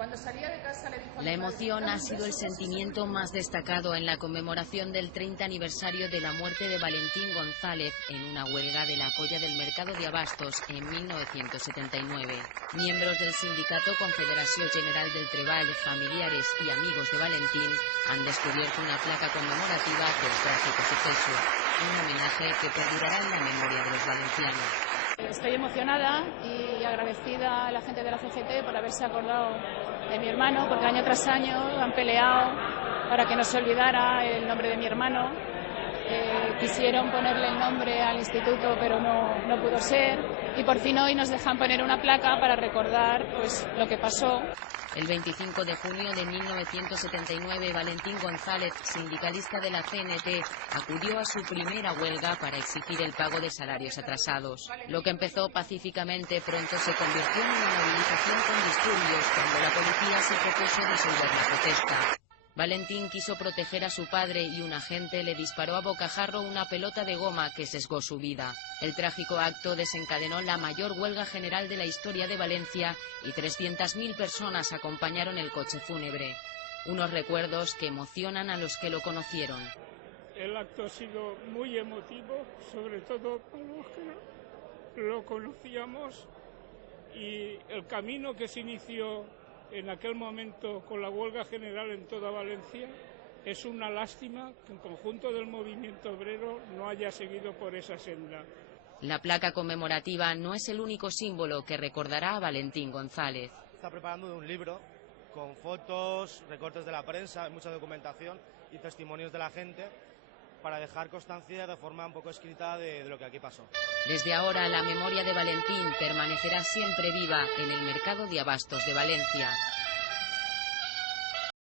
Cuando salía de casa le dijo a La mi madre, emoción "Dame ha un sido el beso", sentimiento más destacado en la conmemoración del 30 aniversario de la muerte de Valentín González en una huelga de la colla del mercado de Abastos en 1979. Miembros del sindicato Confederación General del Treball, familiares y amigos de Valentín han descubierto una placa conmemorativa del trágico suceso, un homenaje que perdurará en la memoria de los valencianos. Estoy emocionada y agradecida a la gente de la CGT por haberse acordado de mi hermano, porque año tras año han peleado para que no se olvidara el nombre de mi hermano. Quisieron ponerle el nombre al instituto, pero no pudo ser. Y por fin hoy nos dejan poner una placa para recordar pues lo que pasó. El 25 de junio de 1979, Valentín González, sindicalista de la CNT, acudió a su primera huelga para exigir el pago de salarios atrasados. Lo que empezó pacíficamente pronto se convirtió en una movilización con disturbios cuando la policía se propuso disolver la protesta. Valentín quiso proteger a su padre y un agente le disparó a bocajarro una pelota de goma que sesgó su vida. El trágico acto desencadenó la mayor huelga general de la historia de Valencia y 300.000 personas acompañaron el coche fúnebre. Unos recuerdos que emocionan a los que lo conocieron. El acto ha sido muy emotivo, sobre todo para los que lo conocíamos, y el camino que se inició en aquel momento con la huelga general en toda Valencia, es una lástima que el conjunto del movimiento obrero no haya seguido por esa senda. La placa conmemorativa no es el único símbolo que recordará a Valentín González. Está preparando un libro con fotos, recortes de la prensa, mucha documentación y testimonios de la gente para dejar constancia de forma un poco escrita de lo que aquí pasó. Desde ahora la memoria de Valentín permanecerá siempre viva en el mercado de Abastos de Valencia.